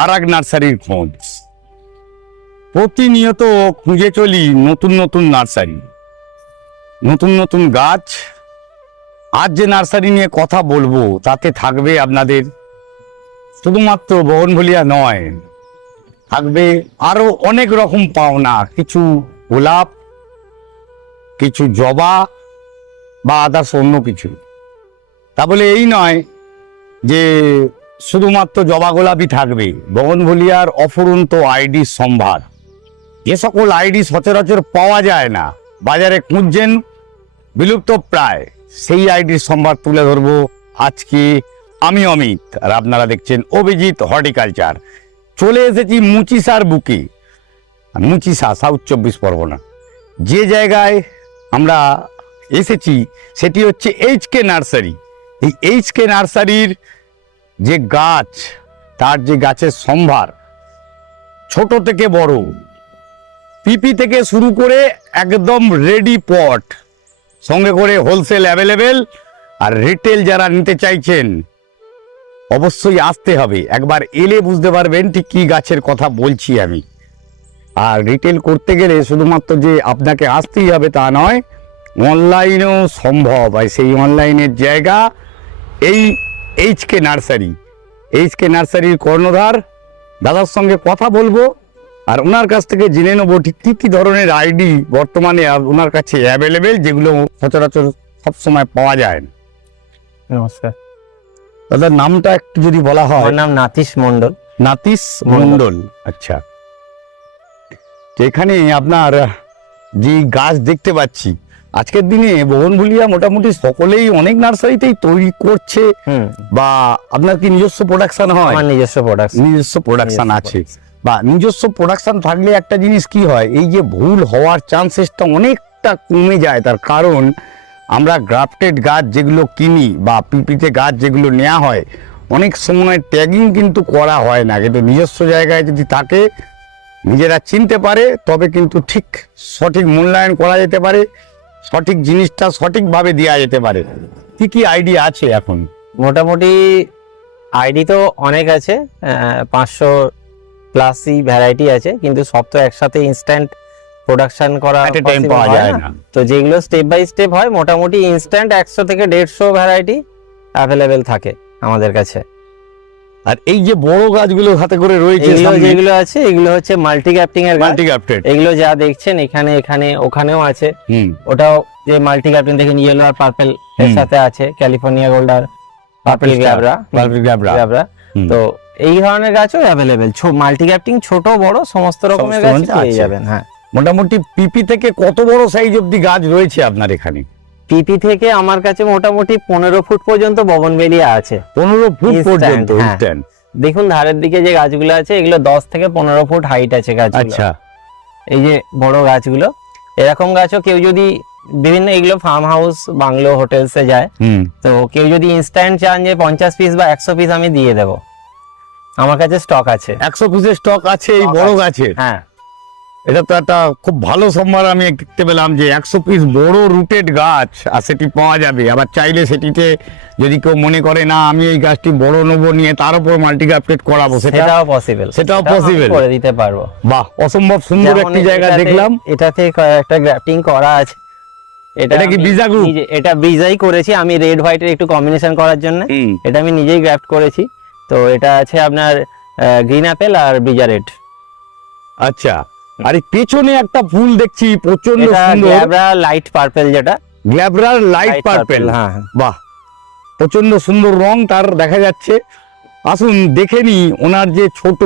আর এক নার্সারির খোঁজ। প্রতিনিয়ত খুঁজে চলি নতুন নতুন নার্সারি, নতুন নতুন গাছ। আজ যে নার্সারি নিয়ে কথা বলবো তাতে থাকবে আপনাদের শুধুমাত্র বগনভেলিয়া নয়, থাকবে আরো অনেক রকম পাওনা, কিছু গোলাপ, কিছু জবা বা আদার্স অন্য কিছু। তা বলে এই নয় যে শুধুমাত্র জবা গোলাপই থাকবে। বগনভেলিয়ার অফুরন্ত আইডি সম্ভার, যে সকল আইডি সচরাচর পাওয়া যায় না, বাজারে খুঁজছেন বিলুপ্ত প্রায়, সেই আইডির সম্ভার তুলে ধরবো আজকে আমি অমিত, আর আপনারা দেখছেন অভিজিৎ হর্টিকালচার। চলে এসেছি মুচিসার বুকে, মুচিসা, সাউথ 24 পরগনা। যে জায়গায় আমরা এসেছি সেটি হচ্ছে এইচকে নার্সারি। এই এইচকে নার্সারির যে গাছ, তার যে গাছের সম্ভার, ছোট থেকে বড়, পিপি থেকে শুরু করে একদম রেডি পট, সঙ্গে করে হোলসেল অ্যাভেলেবেল। আর রিটেল যারা নিতে চাইছেন অবশ্যই আসতে হবে, একবার এলে বুঝতে পারবেন ঠিক কী গাছের কথা বলছি আমি। আর রিটেল করতে গেলে শুধুমাত্র যে আপনাকে আসতেই হবে তা নয়, অনলাইনেও সম্ভব। আর সেই অনলাইনের জায়গা এই এইচকে নার্সারি। এইচকে নার্সারির কর্ণধার দাদার সঙ্গে কথা বলবো, আর ওনার কাছ থেকে জেনে নেবো ঠিক কী কী ধরনের আইডি বর্তমানে ওনার কাছে অ্যাভেলেবেল, যেগুলো সচরাচর সবসময় পাওয়া যায় না। নমস্কার দাদার নামটা একটু যদি বলা হয়। আমার নাম নাতিশ মণ্ডল। নাতিশ মণ্ডল, আচ্ছা। তো এখানে আপনার যে গাছ দেখতে পাচ্ছি, আজকের দিনে বগনভেলিয়া মোটামুটি সকলেই অনেক নার্সারিতেই তৈরি করছে, বা আপনার কি নিজস্ব প্রোডাকশন হয়? আমার নিজস্ব প্রোডাকশন আছে, বা নিজস্ব প্রোডাকশন থাকলে একটা জিনিস কি হয়, এই যে ভুল হওয়ার চান্সেসটা অনেকটা কমে যায়। তার কারণ আমরা গ্রাফটেড গাছ যেগুলো কিনি বা পিপিতে গাছ যেগুলো নেওয়া হয়, অনেক সময় ট্যাগিং কিন্তু করা হয় না। কিন্তু নিজস্ব জায়গায় যদি থাকে, নিজেরা চিনতে পারে, তবে কিন্তু ঠিক সঠিক মূল্যায়ন করা যেতে পারে, সঠিক জিনিসটা সঠিকভাবে দেওয়া যেতে পারে। কি কি আইডিয়া আছে এখন? মোটামুটি আইডি তো অনেক আছে, 500 প্লাসই ভ্যারাইটি আছে, কিন্তু সব তো একসাথে ইনস্ট্যান্ট প্রোডাকশন করা পাওয়া যায় না। তো যেগুলো স্টেপ বাই স্টেপ হয়, মোটামুটি ইনস্ট্যান্ট 100 থেকে 150 ভ্যারাইটি অ্যাভেলেবেল থাকে আমাদের কাছে। আর এই যে বড় গাছগুলো হাতে করে রয়েছে, যেগুলো আছে এগুলো হচ্ছে মাল্টি গ্রাফটিং এর মাল্টি গ্রাফটেড। এগুলো যা দেখছেন এখানে এখানে ওখানেও আছে। ওটাও যে মাল্টি গ্রাফটিং দেখেন, ইয়েলো আর পার্পল এর সাথে আছে, ক্যালিফোর্নিয়া গোল্ড আর পার্পল গ্যাবরা। তো এই ধরনের গাছও অ্যাভেলেবেল, মাল্টি গ্রাফটিং ছোট বড় সমস্ত রকমের গাছ পেয়ে যাবেন। হ্যাঁ, মোটামুটি পিপি থেকে কত বড় সাইজ অবধি গাছ রয়েছে আপনার এখানে? পিপি থেকে আমার কাছে মোটামুটি 15 ফুট পর্যন্ত বগনভেলিয়া আছে। 15 ফুট পর্যন্ত? দেখুন ধারের দিকে যে গাছগুলো আছে, এগুলো 10 থেকে 15 ফুট হাইট আছে গাছ। আচ্ছা, এই যে বড় গাছগুলো, এরকম গাছও কেউ যদি বিভিন্ন, এগুলো ফার্ম হাউস বাংলো হোটেলসে যায়, তো কেউ যদি ইনস্ট্যান্ট চান যে 50 পিস বা 100 পিস আমি দিয়ে দেবো, আমার কাছে স্টক আছে। 100 পিসের স্টক আছে এই বড় গাছের? হ্যাঁ, এটা তো একটা খুব ভালো সম্ভার আমি দেখতে পেলাম যে 100 পিস বড় রুটেড গাছ আর সেটি পাওয়া যাবে। আবার চাইলে সেটিতে যদি কেউ মনে করে না আমি এই গাছটি বড় নেবো, নিয়ে তার উপর মাল্টি গ্রাফটেড করাবো, সেটাও পসিবল করে দিতে পারবো। বাহ, অসম্ভব সুন্দর একটি জায়গা দেখলাম। এটাতে একটা গ্রাফটিং করা আছে। এটা কি বিজা গ্রুপ? এটা বিজাই করেছি আমি, রেড হোয়াইটের একটু কম্বিনেশন করার জন্য। এটা আমি নিজেই গ্রাফট করেছি। তো এটা আছে আপনার গ্রিন অ্যাপেল আর বিজা রেড। আচ্ছা, আর এই পেছনে একটা ফুল দেখছি প্রচন্ড সুন্দর, গ্ল্যাবরা লাইট পার্পল, যেটা গ্ল্যাবরার লাইট পার্পল। হ্যাঁ, বাহ, প্রচন্ড সুন্দর রং তার দেখা যাচ্ছে। আসুন দেখে নি ওনার যে ছোট,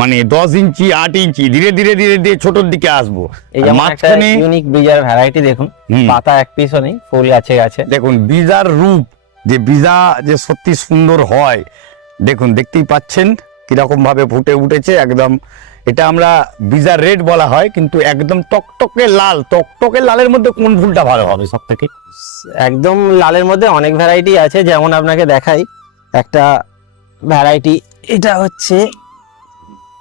মানে 10 ইঞ্চি 8 ইঞ্চি, ধীরে ধীরে ধীরে ধীরে ছোটর দিকে আসবো। এই যে মাঝখানে ইউনিক বিজার ভ্যারাইটি দেখুন, পাতা এক পিসও নেই, ফুল আছে গাছে। দেখুন বিজার রূপ, যে বিজা যে সত্যি সুন্দর হয়, দেখুন দেখতেই পাচ্ছেন কিরকম ভাবে ফুটে উঠেছে একদম। এটা আমরা বিজা রেড বলা হয়, কিন্তু একদম টকটকে লাল। টকটকে লালের মধ্যে কোন ফুলটা ভালো হবে সব থেকে? একদম লালের মধ্যে অনেক ভ্যারাইটি আছে, যেমন আপনাকে দেখাই একটা ভ্যারাইটি। এটা হচ্ছে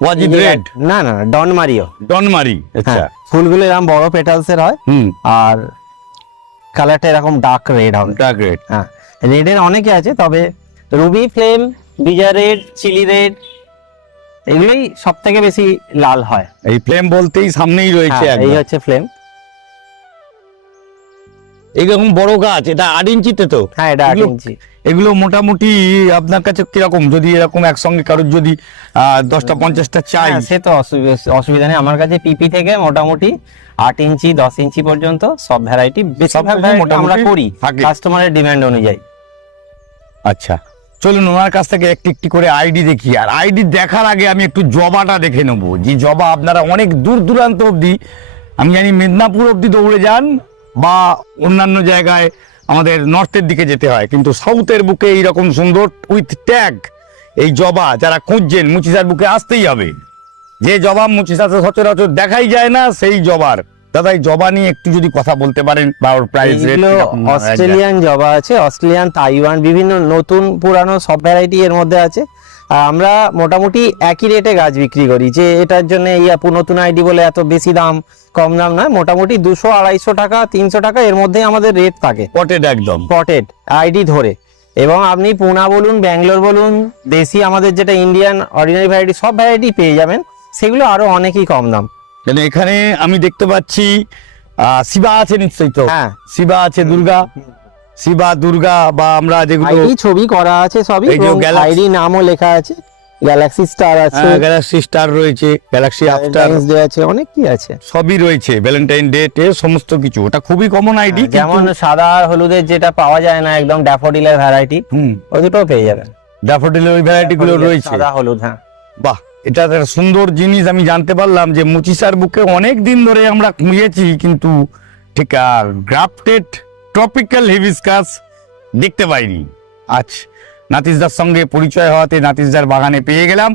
ওয়াজিদ রেড, না না ডনমারি। আচ্ছা, ফুলগুলো এরকম বড় পেটালস এর হয়, আর কালারটা এরকম ডার্ক রেড হবে। ডার্ক রেড, হ্যাঁ। রেড এর অনেকে আছে, তবে রুবি ফ্লেম, বিজা রেড, চিলি রেড, এগুলোই সব থেকে বেশি লাল হয়। এই ফ্লেম বলতেই সামনেই রয়েছে হ্যাঁ, এই হচ্ছে ফ্লেম। এইরকম বড় গাছ, এটা 8 ইঞ্চিতে তো? হ্যাঁ, এটা 8 এগুলো- ইঞ্চি। এগুলো মোটামুটি আপনার কাছে কিরকম, যদি এরকম একসঙ্গে কারোর যদি 10টা 50টা চাই? হ্যাঁ, সে তো অসুবিধা নেই। আমার কাছে পিপি থেকে মোটামুটি 8 ইঞ্চি 10 ইঞ্চি পর্যন্ত সব ভ্যারাইটি, বেশিরভাগ variety আমরা মোটামুটি করি থাকে। কাস্টমারের ডিমান্ড অনুযায়ী। আচ্ছা, চলুন ওনার কাছ থেকে একটি একটি করে আইডি দেখি। আর আইডি দেখার আগে আমি একটু জবাটা দেখে নেবো, যে জবা আপনারা অনেক দূর দূরান্ত অবধি, আমি জানি মেদিনীপুর অবধি দৌড়ে যান বা অন্যান্য জায়গায় আমাদের নর্থের দিকে যেতে হয়, কিন্তু সাউথের বুকে এইরকম সুন্দর উইথ ট্যাগ এই জবা যারা খুঁজছেন, মুচিসার বুকে আসতেই হবে। যে জবা মুচিসাতে সচরাচর দেখাই যায় না, সেই জবার। দাদা, এই জবা নিয়ে একটু যদি কথা বলতে পারেন, বা ওর প্রাইস রেট? এগুলো অস্ট্রেলিয়ান জবা আছে, অস্ট্রেলিয়ান, তাইওয়ান, বিভিন্ন নতুন পুরানো সব ভ্যারাইটি এর মধ্যে আছে। আর আমরা মোটামুটি একই রেটে গাছ বিক্রি করি, যে এটার জন্য নতুন আইডি বলে এত বেশি দাম কম দাম নয়। মোটামুটি 200-250 টাকা 300 টাকা এর মধ্যেই আমাদের রেট থাকে, পটেড একদম পটেড আইডি ধরে। এবং আপনি পুনা বলুন, ব্যাঙ্গালোর বলুন, দেশি আমাদের যেটা ইন্ডিয়ান অর্ডিনারি ভ্যারাইটি, সব ভ্যারাইটি পেয়ে যাবেন। সেগুলো আরো অনেকই কম দাম। মানে এখানে আমি দেখতে পাচ্ছি শিবা আছে নিশ্চয়ই তো? হ্যাঁ, শিবা আছে, দুর্গা, শিবা দুর্গা, বা আমরা যেগুলো আইডি ছবি করা আছে সবই, এই যে এবং Galaxy- আইডি নামও লেখা আছে। গ্যালাক্সি স্টার আছে, গ্যালাক্সি স্টার রয়েছে, গ্যালাক্সি আফটার ভ্যালেন্টাইন্স ডে আছে, অনেক কি আছে। সবই রয়েছে, ভ্যালেন্টাইন ডে টে সমস্ত কিছু। ওটা খুবই কমন আইডি। যেমন সাদা আর হলুদের যেটা পাওয়া যায় না, একদম ড্যাফোডিলের ভ্যারাইটি, ওই দুটোও পেয়ে যাবেন। ড্যাফোডিলের ওই ভ্যারাইটি গুলো রয়েছে। সাদা হলুদ, হ্যাঁ। বাহ, এটা একটা সুন্দর জিনিস। আমি জানতে পারলাম যে মুচিসার বুকে অনেক দিন ধরে আমরা খুঁজেছি, কিন্তু ঠিক গ্রাফটেড ট্রপিক্যাল হিবিস্কাস দেখতে পাইনি। আজ নাতিশদার সঙ্গে পরিচয় হওয়াতে নাতিশদার বাগানে পেয়ে গেলাম।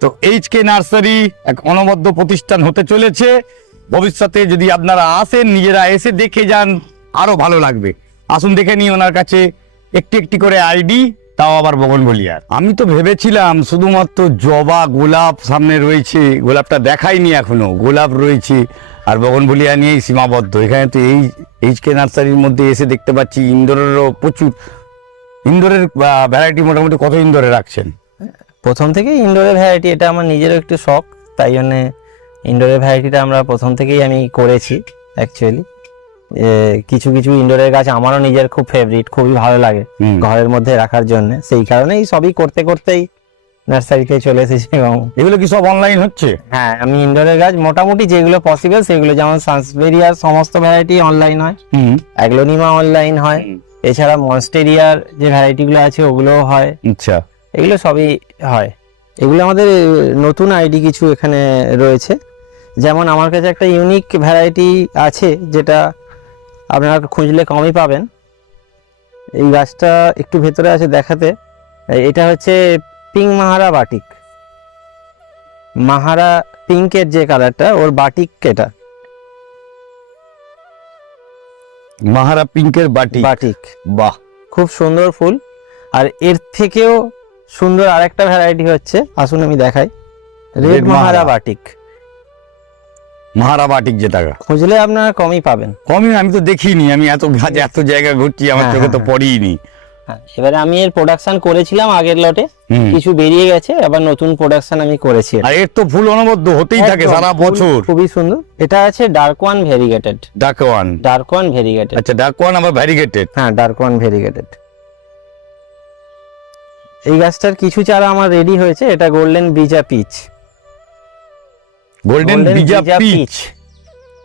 তো এইচকে নার্সারি এক অনবদ্য প্রতিষ্ঠান হতে চলেছে। ভবিষ্যতে যদি আপনারা আসেন, নিজেরা এসে দেখে যান, আরো ভালো লাগবে। আসুন দেখে নিই ওনার কাছে একটি একটি করে আইডি, তাও আবার বগনভেলিয়ার। আমি তো ভেবেছিলাম শুধুমাত্র জবা গোলাপ সামনে রয়েছে, গোলাপটা দেখাইনি এখনো, গোলাপ রয়েছে আর বগনভেলিয়া নিয়েই সীমাবদ্ধ। এখানে তো এই এইচকে নার্সারির মধ্যে এসে দেখতে পাচ্ছি ইনডোরেরও প্রচুর। ইনডোরের ভ্যারাইটি মোটামুটি কত ইনডোরে রাখছেন? প্রথম থেকে ইনডোরের ভ্যারাইটি, এটা আমার নিজেরও একটু শখ, তাই জন্য ইনডোরের ভ্যারাইটিটা আমরা প্রথম থেকেই আমি করেছি। অ্যাকচুয়ালি কিছু কিছু ইনডোরের গাছ আমারও নিজের খুব ফেভারিট, খুবই ভালো লাগে ঘরের মধ্যে রাখার জন্য। সেই কারণেই সবই করতে করতেই নার্সারিতে চলে এসেছি। এবং এগুলো কি সব অনলাইন হচ্ছে? হ্যাঁ, আমি ইনডোরের গাছ মোটামুটি যেগুলো পসিবল সেগুলো, যেমন সানসবেরিয়ার সমস্ত ভ্যারাইটি অনলাইন হয়, অ্যাগ্লোনিমা অনলাইন হয়, এছাড়া মনস্টেরিয়ার যে ভ্যারাইটিগুলো আছে ওগুলোও হয়। আচ্ছা, এগুলো সবই হয়। এগুলো আমাদের নতুন আইডি কিছু এখানে রয়েছে। যেমন আমার কাছে একটা ইউনিক ভ্যারাইটি আছে, যেটা আপনারা খুঁজলে কমই পাবেন। এই গাছটা একটু ভেতরে আছে দেখাতে। এটা হচ্ছে পিঙ্ক মাহারা বাটিক। মাহারা পিঙ্কের যে কালারটা, ওর বাটিক এটা। মাহারা পিঙ্কের বাটিক, বাহ, খুব সুন্দর ফুল। আর এর থেকেও সুন্দর আরেকটা ভ্যারাইটি হচ্ছে, আসুন আমি দেখাই, রেড মাহারা বাটিক। মাহারা বাটিক যেটা খুঁজলে আপনারা কমই পাবেন। কমই, আমি তো দেখিনি। আমি এত গাছ এত জায়গা ঘুরছি, আমার চোখে তো পড়েইনি। এবারে আমি এর প্রোডাকশন করেছিলাম আগের লটে, কিছু বেরিয়ে গেছে, আবার নতুন প্রোডাকশন আমি করেছি। আর এর তো ফুল অনবদ্য হতেই থাকে সারা বছর। খুবই সুন্দর। এটা আছে dark one variegated. Dark one variegated. আচ্ছা, ডার্ক ওয়ান আবার ভ্যারিগেটেড। হ্যাঁ, ডার্ক ওয়ান ভেরিগেটেড। এই গাছটার কিছু চারা আমার রেডি হয়েছে। এটা গোল্ডেন বিজা পিচ। গোল্ডেন বিজা পিচ,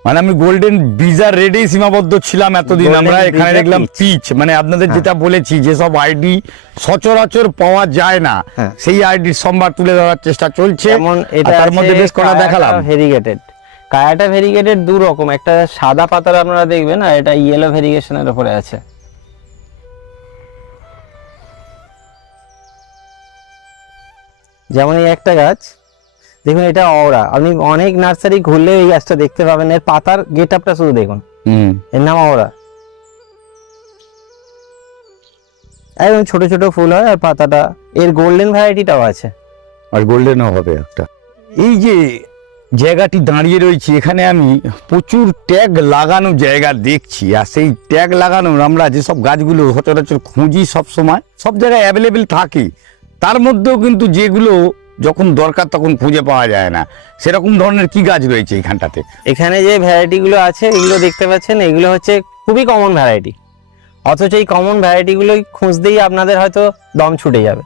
মানে আমি গোল্ডেন বিজা রেডেই সীমাবদ্ধ ছিলাম এতদিন। আমরা এখানে দেখলাম পিচ। মানে আপনাদের যেটা বলেছি, যে সব আইডি সচরাচর পাওয়া যায় না, সেই আইডির সম্ভার তুলে ধরার চেষ্টা চলছে। যেমন এটা তার মধ্যে বেশ কটা দেখালাম। ভেরিগেটেড, কায়াটা ভেরিগেটেড দু রকম, একটা সাদা পাতার আপনারা দেখবেন, আর এটা ইয়েলো ভেরিগেশনের উপরে আছে। যেমন এই একটা গাছ দেখুন, এটা অওরা। আপনি অনেক নার্সারি ঘুরলে এই গাছটা দেখতে পাবেন। এর পাতার গেট আপটা শুধু দেখুন, এর নাম অওরা। একদম ছোট ছোট ফুল হয়, আর পাতাটা, এর গোল্ডেন ভ্যারাইটিটাও আছে। আর গোল্ডেনও হবে একটা। এই যে জায়গাটি দাঁড়িয়ে রয়েছে, এখানে আমি প্রচুর ট্যাগ লাগানো জায়গা দেখছি। আর সেই ট্যাগ লাগানোর আমরা যেসব গাছগুলো সচরাচর খুঁজি, সব সময় সব জায়গায় অ্যাভেলেবেল থাকে, তার মধ্যেও কিন্তু যেগুলো যখন দরকার তখন খুঁজে পাওয়া যায় না, সেরকম ধরনের কি গাছ রয়েছে এইখানটাতে? এখানে যে ভ্যারাইটি গুলো আছে এগুলো দেখতে পাচ্ছেন, এগুলো হচ্ছে খুবই কমন ভ্যারাইটি, অথচ এই কমন ভ্যারাইটি গুলো খুঁজতেই আপনাদের হয়তো দম ছুটে যাবে।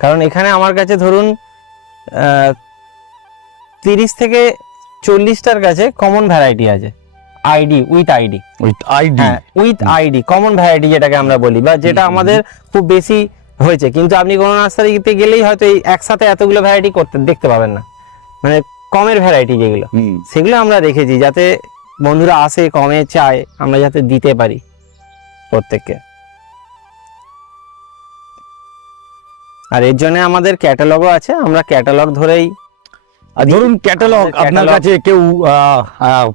কারণ এখানে আমার কাছে ধরুন 30 থেকে 40টার কাছে কমন ভ্যারাইটি আছে, ID with ID. With ID? With ID common variety যেটাকে আমরা বলি, বা যেটা আমাদের খুব বেশি হয়েছে, কিন্তু আপনি কোনো নার্সারিতে গেলেই হয়তো এই একসাথে এতগুলো ভ্যারাইটি করতে দেখতে পাবেন না, মানে কমের ভ্যারাইটি যেগুলো, সেগুলো আমরা রেখেছি যাতে বন্ধুরা আসে কমে চায়, আমরা যাতে দিতে পারি প্রত্যেককে। আর এর জন্য আমাদের ক্যাটালগও আছে, আমরা ক্যাটালগ ধরেই ধরুন ক্যাটালগ আপনার কাছে কেউ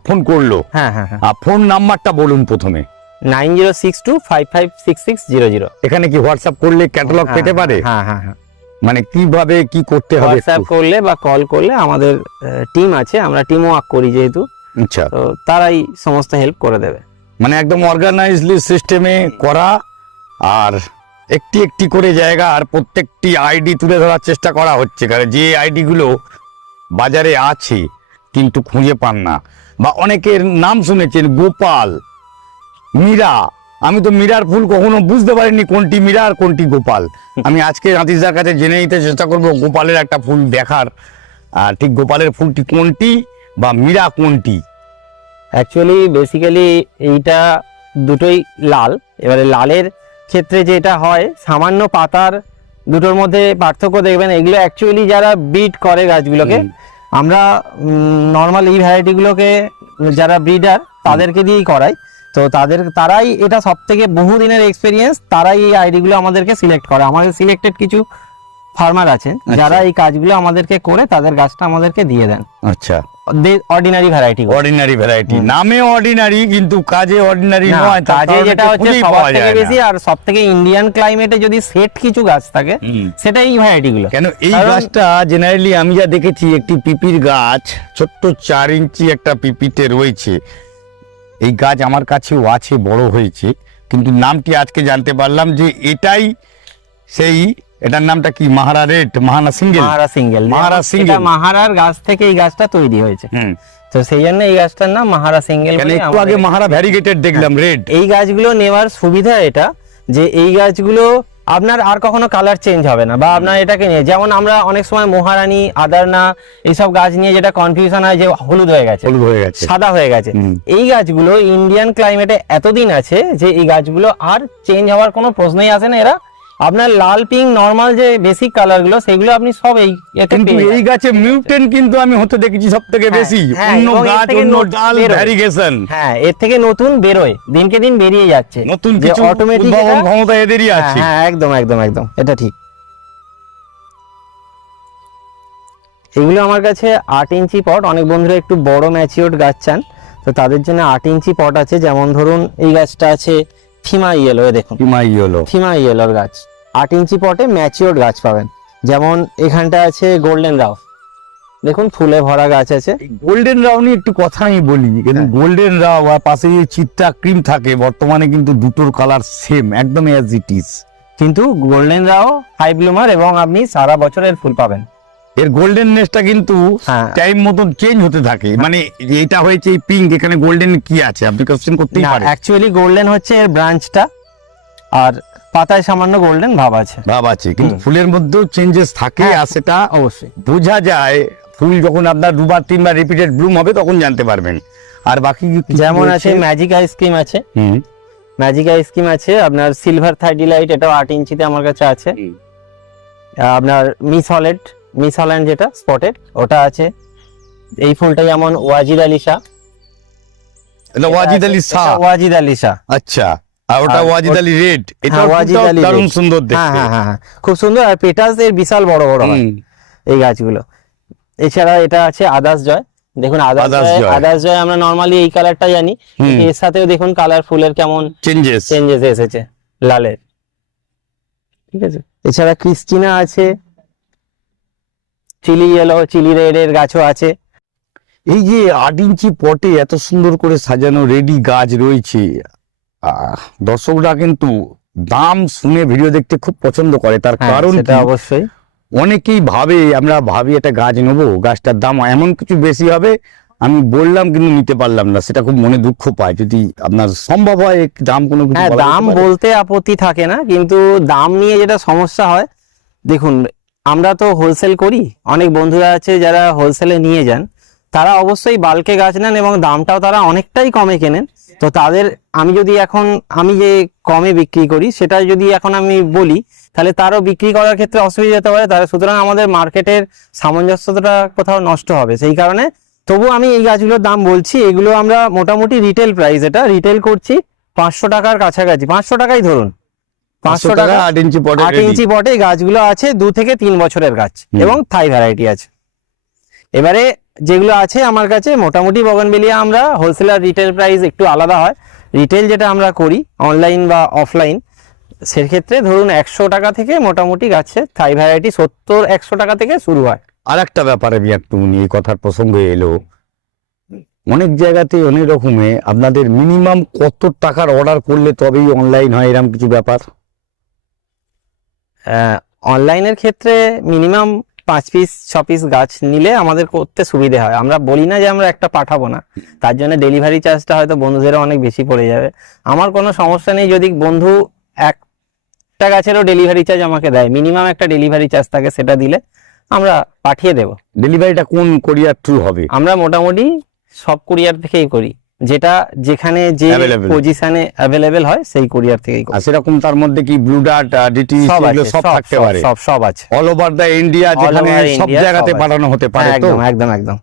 ফোন করলো, হ্যাঁ হ্যাঁ হ্যাঁ, ফোন নাম্বারটা বলুন প্রথমে। 9062556600। এখানে কি হোয়াটসঅ্যাপ করলে ক্যাটালগ পেতে পারে? হ্যাঁ হ্যাঁ হ্যাঁ, মানে কিভাবে কি করতে হবে? হোয়াটসঅ্যাপ করলে বা কল করলে আমাদের টিম আছে, আমরা টিম ওয়ার্ক করি যেহেতু, আচ্ছা, তো তারাই সমস্ত হেল্প করে দেবে। মানে একদম অর্গানাইজলি সিস্টেমে করা, আর একটি একটি করে জায়গা আর প্রত্যেকটি আইডি তুলে ধরার চেষ্টা করা হচ্ছে, কারণ যে আইডি গুলো বাজারে আছে কিন্তু খুঁজে পান না, বা অনেকের নাম শুনেছেন গোপাল, মীরা। আমি তো মীরার ফুল কখনো বুঝতে পারিনি কোনটি মীরা আর কোনটি গোপাল। আমি আজকে আতিশদার কাছে জেনে নিতে চেষ্টা করব গোপালের একটা ফুল দেখার, আর ঠিক গোপালের ফুলটি কোনটি বা মীরা কোনটি। অ্যাকচুয়ালি বেসিক্যালি এইটা দুটোই লাল। এবারে লালের ক্ষেত্রে যেটা হয়, সামান্য পাতার দুটোর মধ্যে পার্থক্য দেখবেন। এগুলো অ্যাকচুয়ালি যারা ব্রিড করে গাছগুলোকে, আমরা নর্মাল এই ভ্যারাইটিগুলোকে যারা ব্রিডার তাদেরকে দিয়েই করাই, তো তারাই এটা সব থেকে বহুদিনের এক্সপিরিয়েন্স, তারাই এই আইডিগুলো আমাদেরকে সিলেক্ট করে। আমাদের সিলেক্টেড কিছু ফার্মার আছেন যারা এই কাজগুলো আমাদেরকে করে তাদের গাছটা আমাদেরকে দিয়ে দেন। আচ্ছা, অর্ডিনারি ভ্যারাইটি, অর্ডিনারি ভ্যারাইটি, নামে অর্ডিনারি কিন্তু কাজে অর্ডিনারি নয়। কাজে যেটা হচ্ছে সবার থেকে বেশি, আর সব থেকে ইন্ডিয়ান ক্লাইমেটে যদি সেট কিছু গাছ থাকে সেটা এই ভ্যারাইটি গুলো। কেন এই গাছটা জেনারেলি আমি যা দেখেছি, একটি পিপির গাছ, ছোট্ট 4 ইঞ্চি একটা পিপিতে রয়েছে। এই গাছ আমার কাছেও আছে, বড় হয়েছে, কিন্তু নামটি আজকে জানতে পারলাম যে এটাই সেই, এটার নামটা কি? মাহারা রেড, মাহারা সিঙ্গেল, মাহারা সিঙ্গেল, মাহারার গাছ থেকে এই গাছটা তৈরি হয়েছে। তো সেই জন্য এই গাছটার নাম মাহারা সিঙ্গেল। একটু আগে মাহারা ভ্যারিগেটেড দেখলাম, রেড। এই গাছগুলো নেওয়ার সুবিধা এটা যে এই গাছগুলো আপনার আর কখনো কালার চেঞ্জ হবে না, বা আপনার এটাকে নিয়ে, যেমন আমরা অনেক সময় মহারানী, আদারনা এইসব গাছ নিয়ে যেটা কনফিউশন হয় যে হলুদ হয়ে গেছে, সাদা হয়ে গেছে। এই গাছগুলো ইন্ডিয়ান ক্লাইমেটে এতদিন আছে যে এই গাছগুলো আর চেঞ্জ হওয়ার কোনো প্রশ্নই আসে না। এরা আপনার লাল, পিঙ্ক, নরমাল যে বেসিক কালার গুলো সেগুলো আপনি সব এই গাছে মিউটেন্ট কিন্তু আমি হতে দেখেছি সব থেকে বেশি, অন্য গাছ অন্য ডাল ভ্যারিগেশন। হ্যাঁ, এর থেকে নতুন বেরোয়, দিনকে দিন বেরিয়ে যাচ্ছে, নতুন কিছু অটোমেটিক ক্ষমতা এদেরই আছে। হ্যাঁ, একদম একদম একদম, এটা ঠিক। এগুলো আমার কাছে 8 ইঞ্চি পট। অনেক বন্ধুরা একটু বড় ম্যাচিওর্ড গাছ চান, তো তাদের জন্য 8 ইঞ্চি পট আছে। যেমন ধরুন এই গাছটা আছে থিমা ইয়েলো, দেখুন থিমা ইয়েলোর গাছ, 8 ইঞ্চি পটে ম্যাচিওর্ড গাছ পাবেন। যেমন এখানটা আছে গোল্ডেন রাও, দেখুন ফুলে ভরা গাছ আছে। গোল্ডেন রাও নিয়ে একটু কথা আমি বলি, কিন্তু গোল্ডেন রাও আর পাশে যে চিত্রা ক্রিম থাকে, বর্তমানে কিন্তু দুটোর কালার সেম, একদম অ্যাজ ইট ইজ। কিন্তু গোল্ডেন রাও হাই ব্লুমার এবং আপনি সারা বছরের ফুল পাবেন। এর গোল্ডেননেসটা কিন্তু টাইম মতন চেঞ্জ হতে থাকে। মানে এটা হয়েছে এই পিঙ্ক, এখানে গোল্ডেন কি আছে আপনি কোশ্চেন করতেই পারেন। অ্যাকচুয়ালি গোল্ডেন হচ্ছে এর ব্রাঞ্চটা, আর পাতায় সামান্য গোল্ডেন ভাব আছে, কিন্তু ফুলের মধ্যেও চেঞ্জেস থাকে, আর সেটা অবশ্যই বোঝা যায়। ফুল যখন আপনার 2বার 3বার রিপিটেড ব্লুম হবে তখন জানতে পারবেন। আর বাকি যেমন আছে ম্যাজিক আইসক্রিম আছে, ম্যাজিক আইসক্রিম আছে আপনার সিলভার 30 লাইট, এটাও 8 ইঞ্চিতে আমার কাছে আছে। আপনার মিস হল্যান্ড যেটা স্পটেড, ওটা আছে। এই ফুলটা যেমন ওয়াজিদ আলী শাহ, ওয়াজিদ আলী শাহ, আচ্ছা। আর ওটা ওয়াজিদ আলী রেড, এটা দারুণ সুন্দর দেখতে। হ্যাঁ, খুব সুন্দর। আর পেটালস এর বিশাল বড় বড় হয় এই গাছগুলো। এছাড়া এটা আছে আদাস জয়, দেখুন আদাস জয় আমরা নরমালি এই কালারটা জানি, এর সাথেও দেখুন কালার ফুলের কেমন চেঞ্জেস এসেছে লালের, ঠিক আছে। এছাড়া ক্রিস্টিনা আছে, চিলি ইয়েলো, চিলি রেড এর গাছও আছে। এই যে 8 ইঞ্চি পটে এত সুন্দর করে সাজানো রেডি গাছ রয়েছে, দর্শকরা কিন্তু দাম শুনে ভিডিও দেখতে খুব পছন্দ করে। তার কারণ সেটা অবশ্যই অনেকেই আমরা ভাবি একটা গাছ নেবো, গাছটার দাম এমন কিছু বেশি হবে, আমি বললাম কিন্তু নিতে পারলাম না, সেটা খুব মনে দুঃখ পায়। যদি আপনার সম্ভব হয় একটু দাম কোনো কিছু হ্যাঁ, বলা যেতে দাম পারে? বলতে আপত্তি থাকে না, কিন্তু দাম নিয়ে যেটা সমস্যা হয়, দেখুন আমরা তো হোলসেল করি, অনেক বন্ধুরা আছে যারা হোলসেলে নিয়ে যান, তারা অবশ্যই বাল্কে গাছ নেন এবং দামটাও তারা অনেকটাই কমে কেনেন। তো তাদের আমি যে কমে বিক্রি করি সেটা যদি এখন আমি বলি, তাহলে তারও বিক্রি করার ক্ষেত্রে অসুবিধা যেতে পারে তারা, সুতরাং আমাদের মার্কেটের সামঞ্জস্যতা কোথাও নষ্ট হবে। সেই কারণে তবু আমি এই গাছগুলোর দাম বলছি। এগুলো আমরা মোটামুটি রিটেল প্রাইস, এটা রিটেল করছি 500 টাকার কাছাকাছি, 500 টাকাই ধরুন, 500 টাকা 8 ইঞ্চি পটে 8 ইঞ্চি পটে গাছগুলো আছে, 2 থেকে 3 বছরের গাছ এবং থাই ভ্যারাইটি আছে। এবারে যেগুলো আছে আমার কাছে মোটামুটি বগনভেলিয়া আমরা হোলসেলার রিটেল প্রাইস একটু আলাদা হয়। রিটেল যেটা আমরা করি অনলাইন বা অফলাইন, সেক্ষেত্রে ধরুন 100 টাকা থেকে মোটামুটি গাছের থাই ভ্যারাইটি 70-100 টাকা থেকে শুরু হয়। আর একটা ব্যাপারে আমি একটু এই কথার প্রসঙ্গে এলো, অনেক জায়গাতে অনেক রকমে আপনাদের মিনিমাম কত টাকার অর্ডার করলে তবেই অনলাইন হয়, এরকম কিছু ব্যাপার? অনলাইনের ক্ষেত্রে মিনিমাম 5 পিস 6 পিস গাছ নিলে আমাদের করতে সুবিধে হয়। আমরা বলি না যে আমরা একটা পাঠাবো না, তার জন্য ডেলিভারি চার্জটা হয়তো বন্ধুদেরও অনেক বেশি পড়ে যাবে। আমার কোনো সমস্যা নেই যদি বন্ধু একটা গাছেরও ডেলিভারি চার্জ আমাকে দেয়, মিনিমাম একটা ডেলিভারি চার্জ থাকে, সেটা দিলে আমরা পাঠিয়ে দেব। ডেলিভারিটা কোন কোরিয়ার থ্রু হবে? আমরা মোটামুটি সব কুরিয়ার থেকেই করি, যেটা যেখানে যে Available। পজিশনে অ্যাভেলেবেল হয় সেই কুরিয়ার থেকেই করি। আর সেরকম তার মধ্যে কি ব্লু ডার্ট, ডিটি, সব আছে, সব থাকতে পারে? সব আছে, অল ওভার দ্য ইন্ডিয়া, যেখানে over সব India জায়গাতে সব আছে। পাঠানো হতে পারে তো? একদম একদম একদম।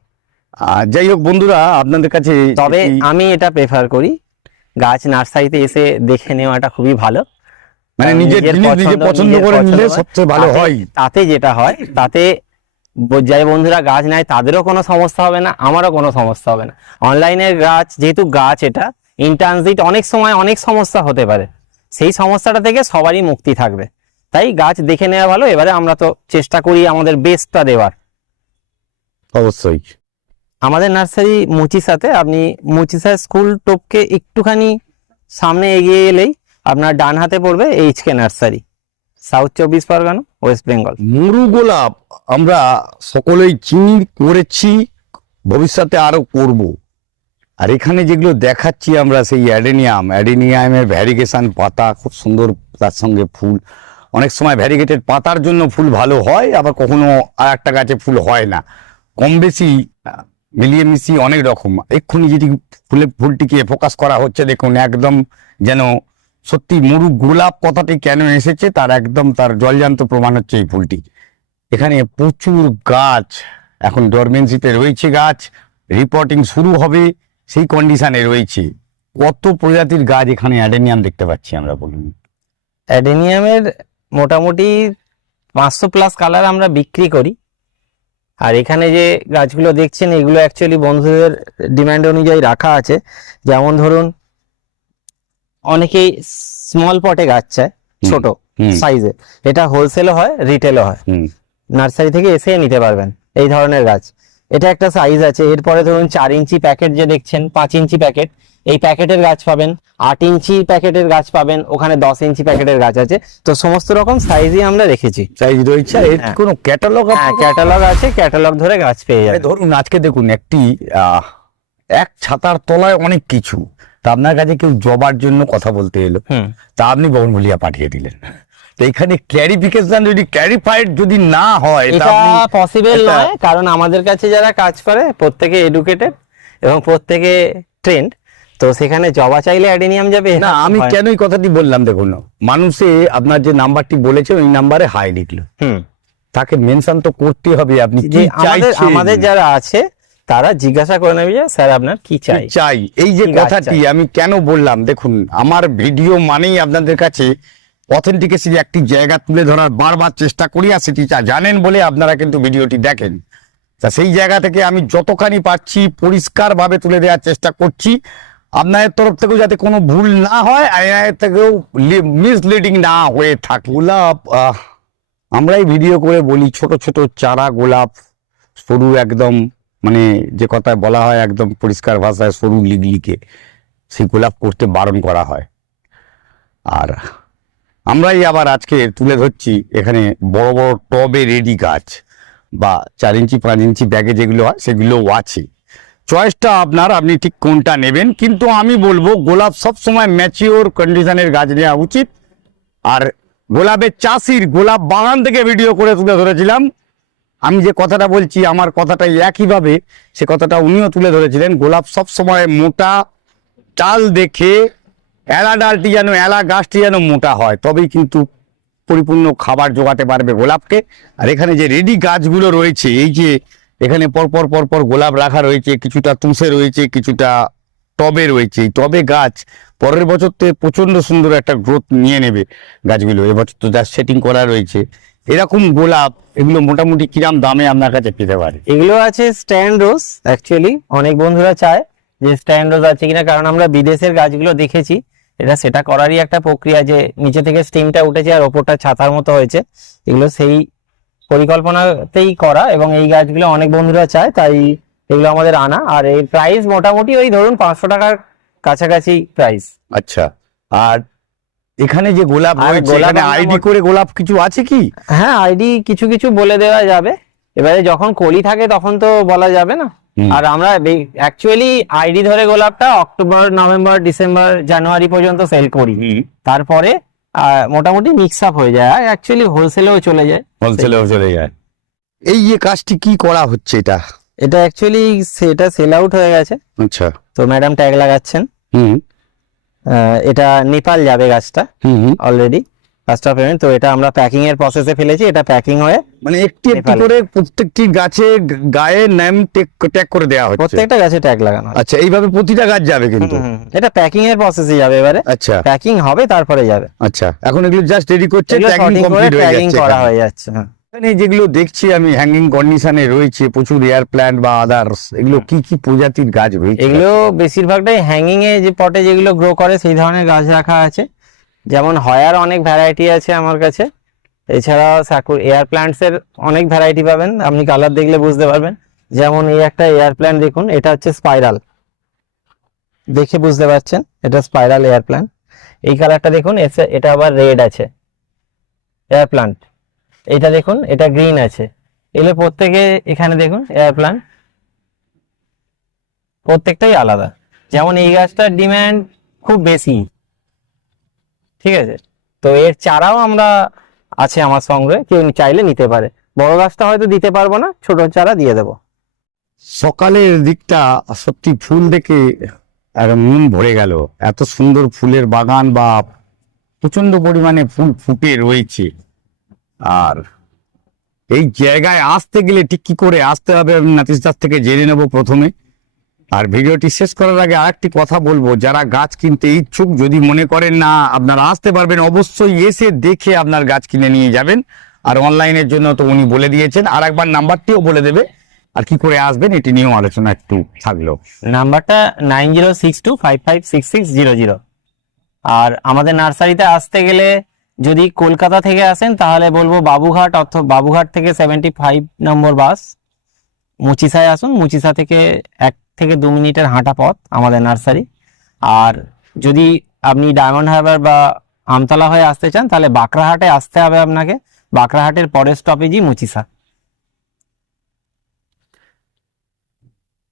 যাই হোক বন্ধুরা, আপনাদের কাছে তবে এই- আমি এটা প্রেফার করি, গাছ নার্সারিতে এসে দেখে নেওয়াটা খুবই ভালো। মানে কারণ নিজের জিনিস নিজে পছন্দ নিজের করে পছন্দ নিলে হয়। সবচেয়ে ভালো হয়। তাতে যেটা হয়, তাতে যাই বন্ধুরা গাছ নেয় তাদেরও কোনো সমস্যা হবে না, আমারও কোনো সমস্যা হবে না। অনলাইনের গাছ যেহেতু গাছ, এটা ইন ট্রানজিট অনেক সময় অনেক সমস্যা হতে পারে, সেই সমস্যাটা থেকে সবারই মুক্তি থাকবে, তাই গাছ দেখে নেওয়া ভালো। এবারে আমরা তো চেষ্টা করি আমাদের বেস্টটা দেওয়ার। অবশ্যই। আমাদের নার্সারি মুচিসাতে, আপনি মুচিসা স্কুল টোপকে একটুখানি সামনে এগিয়ে এলেই আপনার ডান হাতে পড়বে এইচকে নার্সারি, সাউথ 24 পরগনা, ওয়েস্ট বেঙ্গল। মুরু গোলাপ আমরা সকলেই চিনি, করেছি, ভবিষ্যতে আরো করব। আর এখানে যেগুলো দেখাচ্ছি আমরা, সেই অ্যাডেনিয়ামের ভ্যারিগেশন পাতা খুব সুন্দর, তার সঙ্গে ফুল। অনেক সময় ভ্যারিগেটেড পাতার জন্য ফুল ভালো হয়, আবার কখনো আর একটা গাছে ফুল হয় না, কম বেশি মিলিয়ে মিশিয়ে অনেক রকম। এক্ষুনি যেটি ফুলটিকে ফোকাস করা হচ্ছে দেখুন, একদম যেন সত্যি মুরু গোলাপ কথাটি কেন এসেছে তার একদম তার জলজান্ত প্রমাণ হচ্ছে এই ফুলটি। এখানে প্রচুর গাছ এখন ডরমেন্সিতে রয়েছে, গাছ রিপোর্টিং শুরু হবে সেই কন্ডিশনে রয়েছে। কত প্রজাতির গাছ এখানে অ্যাডেনিয়াম দেখতে পাচ্ছি আমরা, বলুন। অ্যাডেনিয়ামের মোটামুটি 500+ কালার আমরা বিক্রি করি। আর এখানে যে গাছগুলো দেখছেন এগুলো অ্যাকচুয়ালি বন্ধুদের ডিমান্ড অনুযায়ী রাখা আছে। যেমন ধরুন অনেকেই স্মল পটে গাছ চায়, ছোট সাইজে, এটা হোলসেলও হয় রিটেলও হয়, নার্সারি থেকে এসে নিতে পারবেন এই ধরনের গাছ। এটা একটা সাইজ আছে। এরপরে ধরুন 4 ইঞ্চি প্যাকেট যে দেখছেন, 5 ইঞ্চি প্যাকেট, এই প্যাকেটের গাছ পাবেন, 8 ইঞ্চি প্যাকেটের গাছ পাবেন, ওখানে 10 ইঞ্চি প্যাকেটের গাছ আছে। তো সমস্ত রকম সাইজই আমরা রেখেছি। সাইজ রয়েছে। এর হ্যাঁ। কোনো ক্যাটালগ? হ্যাঁ, ক্যাটালগ আছে, ক্যাটালগ ধরে গাছ পেয়ে যাবেন। ধরুন আজকে দেখুন একটি এক ছাতার তলায় অনেক কিছু, তা আপনার কাছে কেউ জবার জন্য কথা বলতে এলো, তা আপনি বগনভেলিয়া পাঠিয়ে দিলেন। তো এখানে ক্ল্যারিফিকেশন যদি ক্ল্যারিফাইড যদি না হয়, তা এটা আপনি পসিবল এটা- নয়, কারণ আমাদের কাছে যারা কাজ করে প্রত্যেকে এডুকেটেড এবং প্রত্যেকে ট্রেন্ড, তো সেখানে জবা চাইলে অ্যাডেনিয়াম যাবে না, আমি কেন এই কথাটি বললাম, দেখুন মানুষে আপনার যে নাম্বারটি বলেছে ওই নাম্বারে হাই লিখলো, তাকে মেনশন তো করতে হবে আপনি কি যে আমাদের চাইছেন। আমাদের যারা আছে তারা জিজ্ঞাসা করে নেবে যে স্যার আপনার কি চাই। চাই এই যে কি গাছ কথাটি চাই? আমি কেন বললাম, দেখুন আমার ভিডিও মানেই আপনাদের কাছে অথেন্টিকেসি একটি জায়গা তুলে ধরার বারবার চেষ্টা করি, আর সেটি জানেন বলে আপনারা কিন্তু ভিডিওটি দেখেন। তা সেই জায়গা থেকে আমি যতখানি পারছি পরিষ্কারভাবে তুলে দেওয়ার চেষ্টা করছি, আপনাদের তরফ থেকেও যাতে কোনো ভুল না হয়, আইনের থেকেও মিসলিডিং না হয়ে থাকে। গোলাপ আমরাই ভিডিও করে বলি ছোট ছোট চারা গোলাপ, সরু একদম, মানে যে কথায় বলা হয় একদম পরিষ্কার ভাষায় সরু লিগলিকে, সেই গোলাপ করতে বারণ করা হয়। আর আমরাই আবার আজকে তুলে ধরছি এখানে বড় বড় টবে রেডি গাছ বা 4 ইঞ্চি 5 ইঞ্চি ব্যাগে যেগুলো হয় সেগুলোও আছে। চয়েসটা আপনার, আপনি ঠিক কোনটা নেবেন। কিন্তু আমি বলবো গোলাপ সবসময় ম্যাচিওর কন্ডিশনের গাছ নেওয়া উচিত। আর গোলাপের চাষির গোলাপ বাগান থেকে ভিডিও করে তুলে ধরেছিলাম। আমি যে কথাটা বলছি আমার কথাটা একইভাবে সে কথাটা উনিও তুলে ধরেছিলেন। গোলাপ সবসময় মোটা ডাল দেখে এলা ডালটি যেন এলা গাছটি যেন মোটা হয়, তবেই কিন্তু পরিপূর্ণ খাবার জোগাতে পারবে গোলাপকে। আর এখানে যে রেডি গাছগুলো রয়েছে, এই যে এখানে পরপর পরপর গোলাপ রাখা রয়েছে, কিছুটা তুষে রয়েছে, কিছুটা টবে রয়েছে। এই টবে গাছ পরের বছর তো প্রচন্ড সুন্দর একটা গ্রোথ নিয়ে নেবে গাছগুলো। এবছর তো যা সেটিং করা রয়েছে এরকম গোলাপ, এগুলো মোটামুটি কিরাম দামে আপনার কাছে পেতে পারে? এগুলো আছে স্ট্যান্ড রোজ। অ্যাকচুয়ালি অনেক বন্ধুরা চায় যে স্ট্যান্ড রোজ আছে কিনা, কারণ আমরা বিদেশের গাছগুলো দেখেছি, এটা সেটা করারই একটা প্রক্রিয়া, যে নিচে থেকে স্টিমটা উঠেছে আর ওপরটা ছাতার মতো হয়েছে। এগুলো সেই পরিকল্পনাতেই করা, এবং এই গাছগুলো অনেক বন্ধুরা চায়, তাই এগুলো আমাদের আনা। আর এই প্রাইস মোটামুটি ওই ধরুন 500 টাকার কাছাকাছি প্রাইস। আচ্ছা, আর এখানে যে গোলাপ আর রয়েছে গোলাপ এখানে আমরা আইডি করে গোলাপ কিছু আছে কি? হ্যাঁ, আইডি কিছু কিছু বলে দেওয়া যাবে। এবারে যখন কলি থাকে তখন তো বলা যাবে না। আর আমরা অ্যাকচুয়ালি আইডি ধরে গোলাপটা অক্টোবর, নভেম্বর, ডিসেম্বর, জানুয়ারি পর্যন্ত সেল করি। তারপরে মোটামুটি মিক্স আপ হয়ে যায়, আর অ্যাকচুয়ালি হোলসেলেও চলে যায়। হোলসেলেও চলে যায়। এই যে কাজটি কি করা হচ্ছে এটা? এটা অ্যাকচুয়ালি সেটা সেল আউট হয়ে গেছে, আচ্ছা। তো ম্যাডাম ট্যাগ লাগাচ্ছেন। এটা নেপাল যাবে গাছটা অলরেডি ফার্স্ট অফ পেমেন্ট। তো এটা আমরা প্যাকিং এর প্রসেসে ফেলেছি, এটা প্যাকিং হয়ে মানে একটি একটি করে প্রত্যেকটি গাছে গায়ে নাম ট্যাগ করে দেওয়া হচ্ছে, প্রত্যেকটা গাছে ট্যাগ লাগানো। আচ্ছা, এইভাবে প্রতিটা গাছ যাবে কিন্তু? এটা প্যাকিং এর প্রসেসে যাবে এবারে। আচ্ছা, প্যাকিং হবে তারপরে যাবে। আচ্ছা, এখন এগুলো জাস্ট রেডি করছে, ট্যাগিং ট্যাগিং কমপ্লিট হয়ে যাচ্ছে, করা হয়ে যাচ্ছে। এখানে যেগুলো দেখছি আমি হ্যাঙ্গিং কন্ডিশনে রয়েছে প্রচুর এয়ার প্ল্যান্ট বা আদার্স, এগুলো কি কি প্রজাতির গাছ রয়েছে? এগুলো বেশিরভাগটাই হ্যাঙ্গিং এ যে পটে যেগুলো গ্রো করে সেই ধরনের গাছ রাখা আছে। যেমন হয়ার অনেক ভ্যারাইটি আছে আমার কাছে, এছাড়া এয়ার প্ল্যান্টস এর অনেক ভ্যারাইটি পাবেন, আপনি কালার দেখলে বুঝতে পারবেন। যেমন এই একটা এয়ার প্ল্যান্ট দেখুন, এটা হচ্ছে স্পাইরাল, দেখে বুঝতে পারছেন এটা স্পাইরাল এয়ার প্ল্যান্ট। এই কালারটা দেখুন, এটা আবার রেড আছে এয়ার প্ল্যান্ট। এইটা দেখুন, এটা গ্রিন আছে। এগুলো প্রত্যেকে এখানে দেখুন এয়ার প্ল্যান্ট, প্রত্যেকটাই আলাদা। যেমন এই গাছটার ডিমান্ড খুব বেশি, ঠিক আছে, তো এর চারাও আমরা আছে আমার সঙ্গে, কেউ চাইলে নিতে পারে। বড় গাছটা হয়তো দিতে পারবো না, ছোট চারা দিয়ে দেবো। সকালের দিকটা সত্যি ফুল দেখে আর মন ভরে গেল। এত সুন্দর ফুলের বাগান বা প্রচন্ড পরিমাণে ফুল ফুটে রয়েছে। আর এই জায়গায় আসতে গেলে ঠিক কি করে আসতে হবে আমি নাতিশ দাস থেকে জেনে নেব প্রথমে। আর ভিডিওটি শেষ করার আগে আরেকটি কথা বলবো, যারা গাছ কিনতে ইচ্ছুক, যদি মনে করেন না আপনারা আসতে পারবেন, অবশ্যই এসে দেখে আপনার গাছ কিনে নিয়ে যাবেন। আর অনলাইনের জন্য তো উনি বলে দিয়েছেন, আর একবার নাম্বারটিও বলে দেবে, আর কি করে আসবেন এটি নিয়েও আলোচনা একটু থাকলো। নাম্বারটা 9062556600। আর আমাদের নার্সারিতে আসতে গেলে যদি কলকাতা থেকে আসেন তাহলে বলবো বাবুঘাট, অথবা বাবুঘাট থেকে 75 নম্বর বাস মুচিসায় আসুন। মুচিসা থেকে 1 থেকে 2 মিনিটের হাঁটা পথ আমাদের নার্সারি। আর যদি আপনি ডায়মন্ড হারবার বা আমতলা হয়ে আসতে চান তাহলে বাঁকড়াহাটে আসতে হবে আপনাকে, বাঁকড়াহাটের পরের স্টপেজই মুচিসা।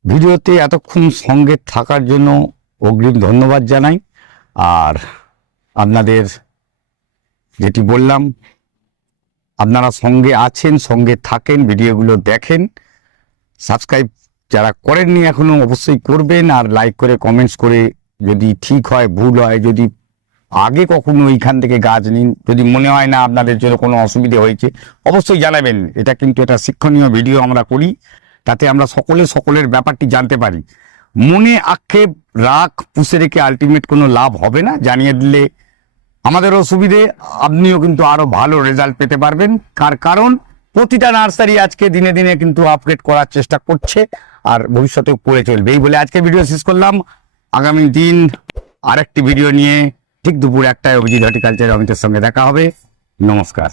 ভিডিওতে এতক্ষণ সঙ্গে থাকার জন্য অগ্রিম ধন্যবাদ জানাই। আর আপনাদের যেটি বললাম, আপনারা সঙ্গে আছেন, সঙ্গে থাকেন, ভিডিওগুলো দেখেন। সাবস্ক্রাইব যারা করেননি এখনো অবশ্যই করবেন, আর লাইক করে কমেন্টস করে যদি ঠিক হয় ভুল হয়, যদি আগে কখনো এইখান থেকে গাছ নিন, যদি মনে হয় না আপনাদের জন্য কোনো অসুবিধে হয়েছে অবশ্যই জানাবেন। এটা কিন্তু একটা শিক্ষণীয় ভিডিও আমরা করি, তাতে আমরা সকলের ব্যাপারটি জানতে পারি। মনে আক্ষেপ রাগ পুষে রেখে আলটিমেট কোনো লাভ হবে না, জানিয়ে দিলে আমাদেরও সুবিধে, আপনিও কিন্তু আরো ভালো রেজাল্ট পেতে পারবেন। কারণ প্রতিটা নার্সারি আজকে দিনে দিনে কিন্তু আপগ্রেড করার চেষ্টা করছে, আর ভবিষ্যতেও করে চলবে। এই বলে আজকে ভিডিও শেষ করলাম। আগামী দিন আরেকটি ভিডিও নিয়ে ঠিক দুপুর 1টায় অভিজিৎ হর্টিকালচার অমিতের সঙ্গে দেখা হবে। নমস্কার।